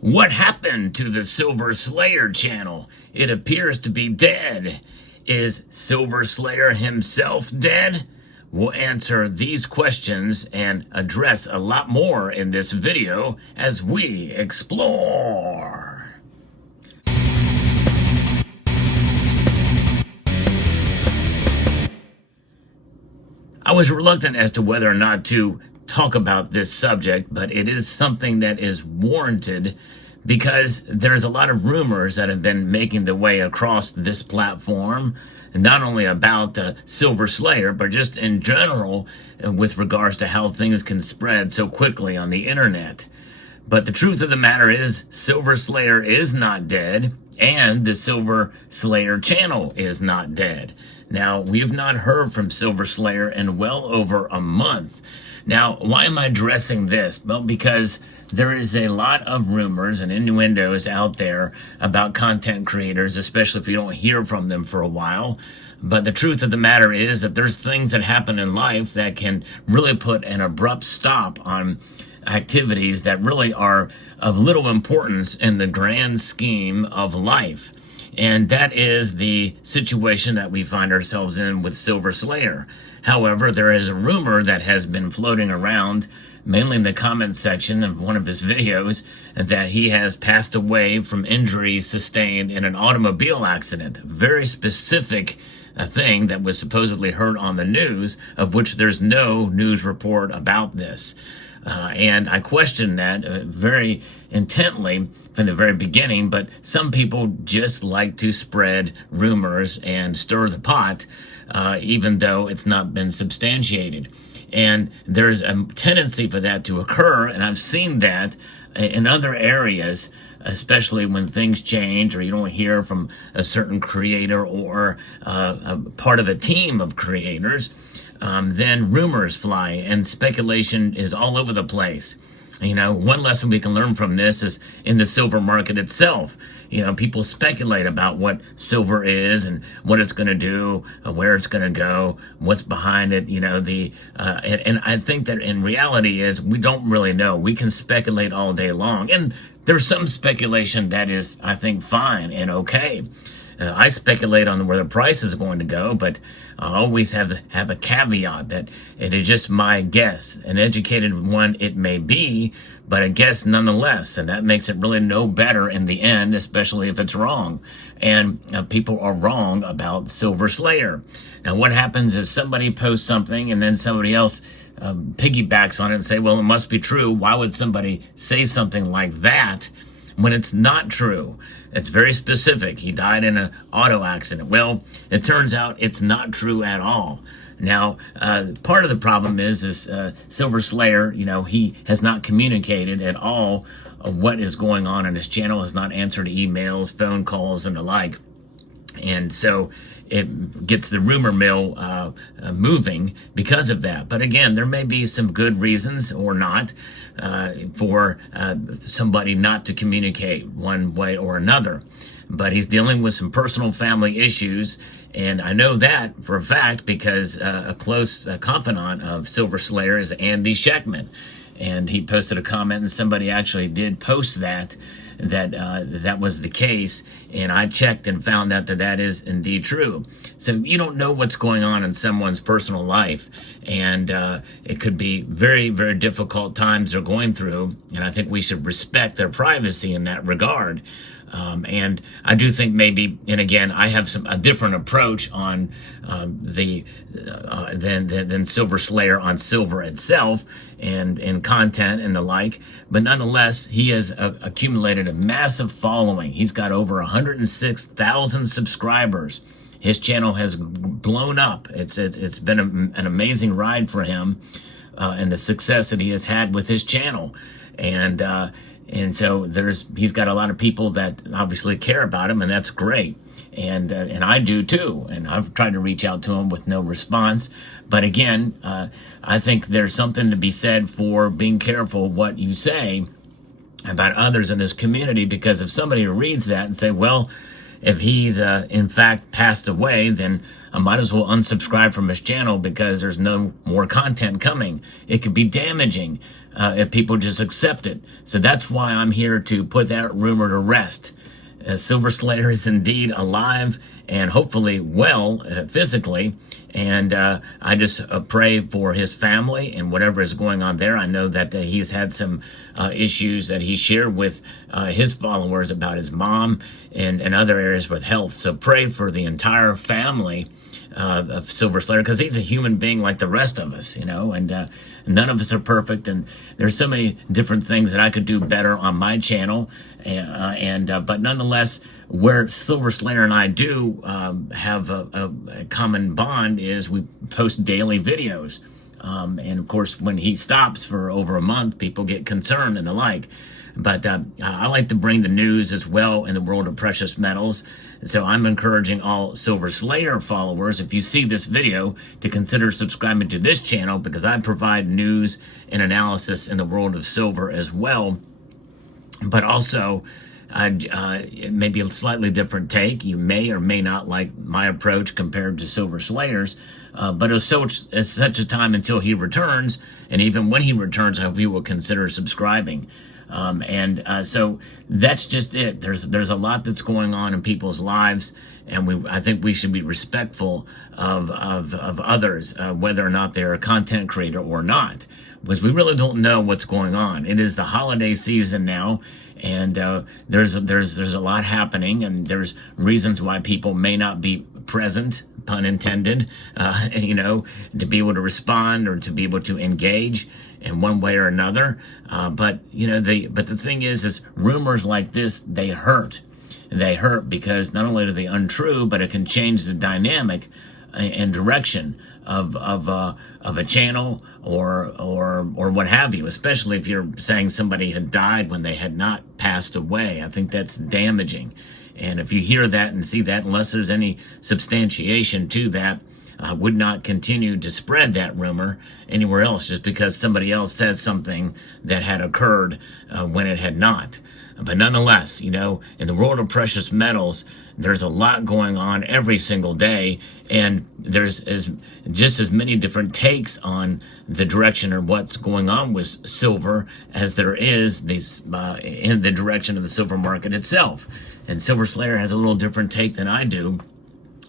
What happened to the Silver Slayer channel? It appears to be dead. Is Silver Slayer himself dead? We'll answer these questions and address a lot more in this video as we explore. I was reluctant as to whether or not to talk about this subject, but it is something that is warranted because there's a lot of rumors that have been making their way across this platform, not only about Silver Slayer, but just in general with regards to how things can spread so quickly on the internet. But the truth of the matter is, Silver Slayer is not dead, and the Silver Slayer channel is not dead. Now, we've not heard from Silver Slayer in well over a month. Now, why am I addressing this? Well, because there is a lot of rumors and innuendos out there about content creators, especially if you don't hear from them for a while. But the truth of the matter is that there's things that happen in life that can really put an abrupt stop on activities that really are of little importance in the grand scheme of life. And that is the situation that we find ourselves in with Silver Slayer. However, there is a rumor that has been floating around, mainly in the comment section of one of his videos, that he has passed away from injuries sustained in an automobile accident. Very specific thing that was supposedly heard on the news, of which there's no news report about this. And I questioned that very intently from the very beginning, but some people just like to spread rumors and stir the pot, even though it's not been substantiated. And there's a tendency for that to occur, and I've seen that in other areas, especially when things change or you don't hear from a certain creator or a part of a team of creators. Then rumors fly and speculation is all over the place. You know, one lesson we can learn from this is in the silver market itself. You know, people speculate about what silver is and what it's going to do, where it's going to go, what's behind it. You know, and I think that in reality is we don't really know. We can speculate all day long. And there's some speculation that is, I think, fine and okay. I speculate on where the price is going to go, but I always have a caveat that it is just my guess. An educated one it may be, but a guess nonetheless, and that makes it really no better in the end, especially if it's wrong. And people are wrong about Silver Slayer. Now, what happens is somebody posts something, and then somebody else piggybacks on it and say, well, it must be true. Why would somebody say something like that when it's not true? It's very specific. He died in an auto accident. Well, it turns out it's not true at all. Now, part of the problem is Silver Slayer, you know, he has not communicated at all what is going on in his channel, has not answered emails, phone calls, and the like. And so it gets the rumor mill moving because of that. But again, there may be some good reasons or not for somebody not to communicate one way or another. But he's dealing with some personal family issues. And I know that for a fact because a close confidant of Silver Slayer is Andy Sheckman. And he posted a comment, and somebody actually did post that was the case, and I checked and found out that is indeed true. So you don't know what's going on in someone's personal life, and it could be very, very difficult times they're going through, and I think we should respect their privacy in that regard. And I do think maybe, and again, I have a different approach on than Silver Slayer on silver itself and content and the like. But nonetheless, he has accumulated a massive following. He's got over 106,000 subscribers. His channel has blown up. It's been an amazing ride for him and the success that he has had with his channel. And so he's got a lot of people that obviously care about him, and that's great. And I do too. And I've tried to reach out to him with no response. But again, I think there's something to be said for being careful what you say about others in this community, because if somebody reads that and say, well, if he's in fact passed away, then I might as well unsubscribe from his channel because there's no more content coming. It could be damaging. if people just accept it. So that's why I'm here to put that rumor to rest. Silver Slayer is indeed alive and hopefully well physically. And I just pray for his family and whatever is going on there. I know that he's had some issues that he shared with his followers about his mom and other areas with health. So pray for the entire family of Silver Slayer, because he's a human being like the rest of us, you know, and none of us are perfect. And there's so many different things that I could do better on my channel. But nonetheless, where Silver Slayer and I do have a common bond is we post daily videos. And of course, when he stops for over a month, people get concerned and the like. But I like to bring the news as well in the world of precious metals. So I'm encouraging all Silver Slayer followers, if you see this video, to consider subscribing to this channel, because I provide news and analysis in the world of silver as well. But also, maybe a slightly different take. You may or may not like my approach compared to Silver Slayer's. But it's such a time until he returns. And even when he returns, I hope you will consider subscribing. So that's just it. There's a lot that's going on in people's lives, and I think we should be respectful of others, whether or not they're a content creator or not, because we really don't know what's going on. It is the holiday season now, and there's a lot happening, and there's reasons why people may not be present, pun intended, you know, to be able to respond or to be able to engage in one way or another. But you know, the thing is rumors like this, they hurt. They hurt because not only are they untrue, but it can change the dynamic and direction of a channel or what have you, especially if you're saying somebody had died when they had not passed away. I think that's damaging. And if you hear that and see that, unless there's any substantiation to that, I would not continue to spread that rumor anywhere else just because somebody else says something that had occurred when it had not. But nonetheless, you know, in the world of precious metals, there's a lot going on every single day, and there's just as many different takes on the direction or what's going on with silver as there is in the direction of the silver market itself. And Silver Slayer has a little different take than I do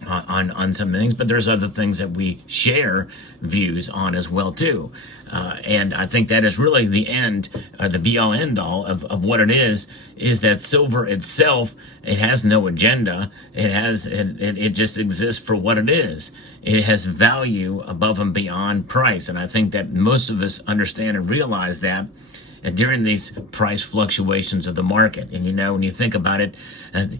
on some things, but there's other things that we share views on as well too. And I think that is really the end, the be-all end-all of what it is that silver itself, it has no agenda. It just exists for what it is. It has value above and beyond price. And I think that most of us understand and realize that during these price fluctuations of the market. And, you know, when you think about it,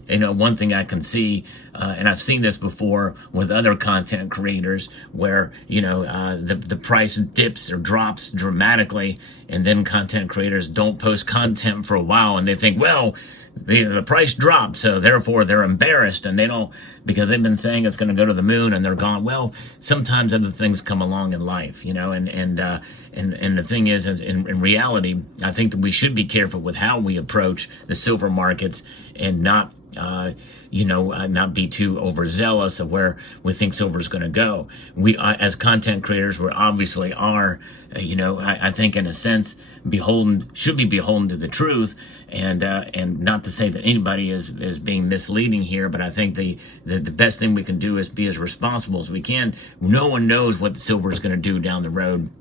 you know, one thing I can see, and I've seen this before with other content creators where, you know, the price dips or drops dramatically, and then content creators don't post content for a while, and they think, well, the price dropped, so therefore they're embarrassed, and they don't, because they've been saying it's going to go to the moon and they're gone. Well, sometimes other things come along in life, you know, and the thing is in reality, I think that we should be careful with how we approach the silver markets and not not be too overzealous of where we think silver is going to go. We, as content creators, we obviously are, I think in a sense, should be beholden to the truth, and not to say that anybody is being misleading here, but I think the best thing we can do is be as responsible as we can. No one knows what the silver is going to do down the road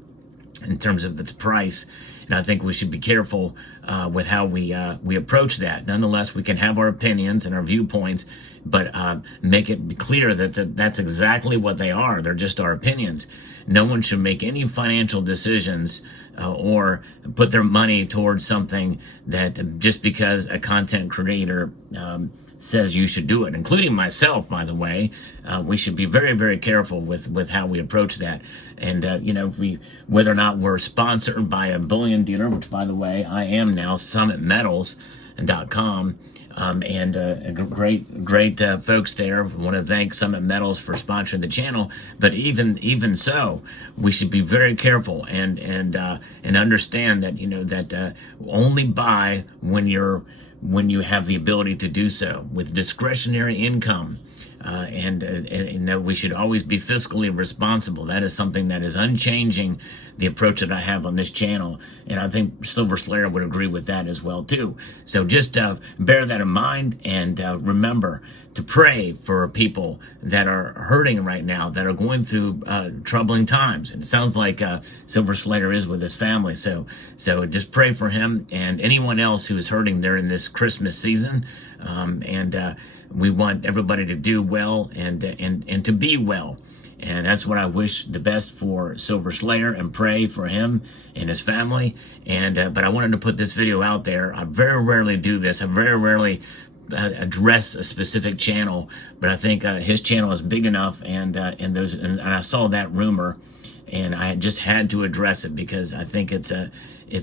in terms of its price. And I think we should be careful with how we approach that. Nonetheless, we can have our opinions and our viewpoints, but make it clear that that's exactly what they are. They're just our opinions. No one should make any financial decisions or put their money towards something that just because a content creator says you should do it, including myself, by the way. We should be very, very careful with how we approach that. And, whether or not we're sponsored by a bullion dealer, which, by the way, I am now, summitmetals.com, great folks there. I want to thank Summit Metals for sponsoring the channel. But even so, we should be very careful and understand that, that only buy when you have the ability to do so with discretionary income. and that we should always be fiscally responsible. That is something that is unchanging, the approach that I have on this channel, and I think Silver Slayer would agree with that as well too. So just bear that in mind, and remember to pray for people that are hurting right now, that are going through troubling times. And it sounds like Silver Slayer is with his family, so just pray for him and anyone else who is hurting during this Christmas season. We want everybody to do well and to be well. And that's what I wish the best for Silver Slayer, and pray for him and his family. But I wanted to put this video out there. I very rarely do this. I very rarely address a specific channel, but I think his channel is big enough, and I saw that rumor, and I just had to address it, because I think it's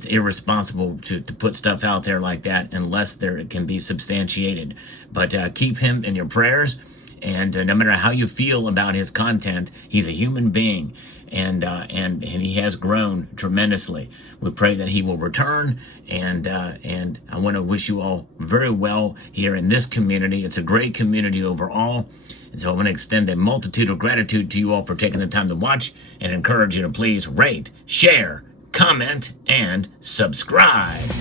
irresponsible to put stuff out there like that unless it can be substantiated. But keep him in your prayers, and no matter how you feel about his content, he's a human being, and he has grown tremendously. We pray that he will return, and I want to wish you all very well here in this community. It's a great community overall. And so I want to extend a multitude of gratitude to you all for taking the time to watch, and encourage you to please rate, share, comment, and subscribe.